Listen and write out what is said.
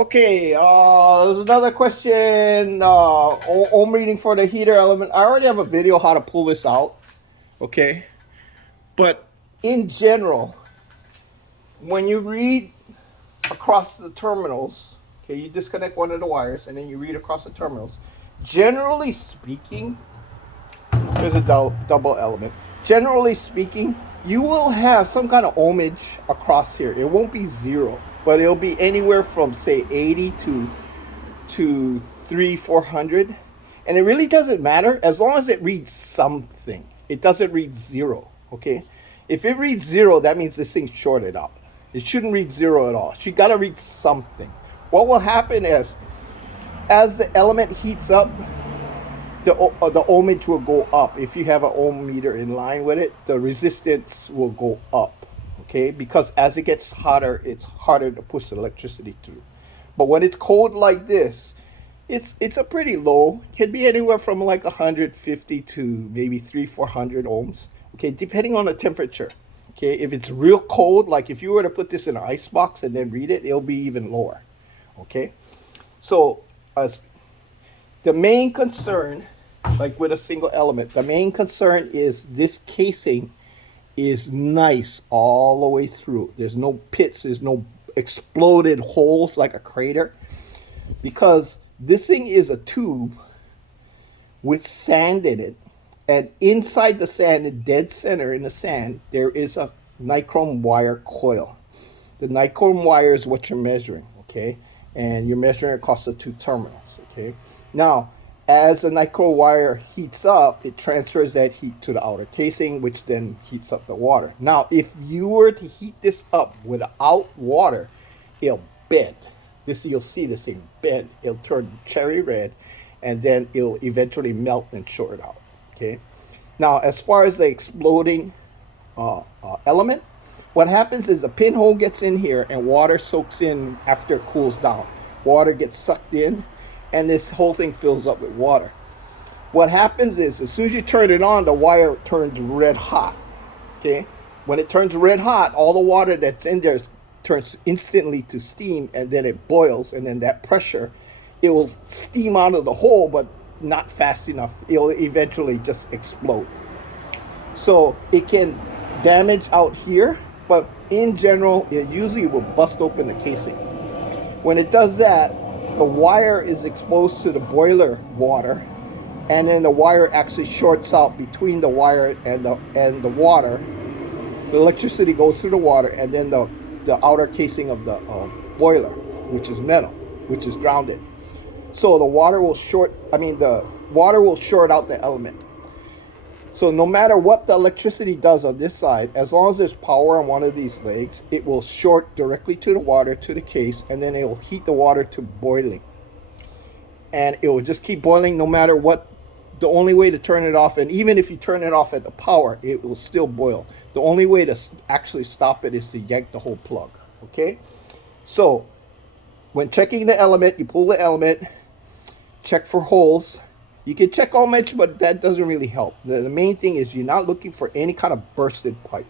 Okay, there's another question. Ohm reading for the heater element. I already have a video how to pull this out. Okay, but in general, when you read across the terminals, okay, you disconnect one of the wires and then you read across the terminals. Generally speaking, there's a double element. Generally speaking, you will have some kind of ohmage across here. It won't be zero, but it'll be anywhere from say 80 to 300-400, and it really doesn't matter as long as it reads something. It doesn't read zero. Okay, if it reads zero, that means this thing's shorted out. It shouldn't read zero at all. You got to read something. What will happen is, as the element heats up, the ohmage will go up. If you have an ohm meter in line with it, the resistance will go up. Okay, because as it gets hotter, it's harder to push the electricity through. But when it's cold like this, it's a pretty low. It can be anywhere from like 150 to maybe 300-400 ohms. Okay, depending on the temperature. Okay, if it's real cold, like if you were to put this in an ice box and then read it, it'll be even lower. Okay, so the main concern, like with a single element, the main concern is this casing is nice all the way through. There's no pits, there's no exploded holes like a crater, because this thing is a tube with sand in it, and inside the sand, the dead center in the sand, there is a nichrome wire coil. The nichrome wire is what you're measuring, okay? And you're measuring across the two terminals, okay? Now, as the nichrome wire heats up, it transfers that heat to the outer casing, which then heats up the water. Now, if you were to heat this up without water, it'll bend. You'll see this thing bend. It'll turn cherry red, and then it'll eventually melt and short out. Okay. Now, as far as the exploding element, what happens is the pinhole gets in here, and water soaks in after it cools down. Water gets sucked in, and this whole thing fills up with water. What happens is, as soon as you turn it on, the wire turns red hot. Okay. When it turns red hot, all the water that's in there turns instantly to steam, and then it boils, and then that pressure, it will steam out of the hole, but not fast enough. It'll eventually just explode. So it can damage out here, but in general, it usually will bust open the casing. When it does that, the wire is exposed to the boiler water, and then the wire actually shorts out between the wire and the water. The electricity goes through the water, and then the outer casing of the boiler, which is metal, which is grounded. So the water will short out the element. So no matter what the electricity does on this side, as long as there's power on one of these legs, it will short directly to the water, to the case, and then it will heat the water to boiling. And it will just keep boiling no matter what. The only way to turn it off, and even if you turn it off at the power, it will still boil. The only way to actually stop it is to yank the whole plug. Okay? So when checking the element, you pull the element, check for holes. You can check ohmage, but that doesn't really help. The main thing is you're not looking for any kind of bursted pipe.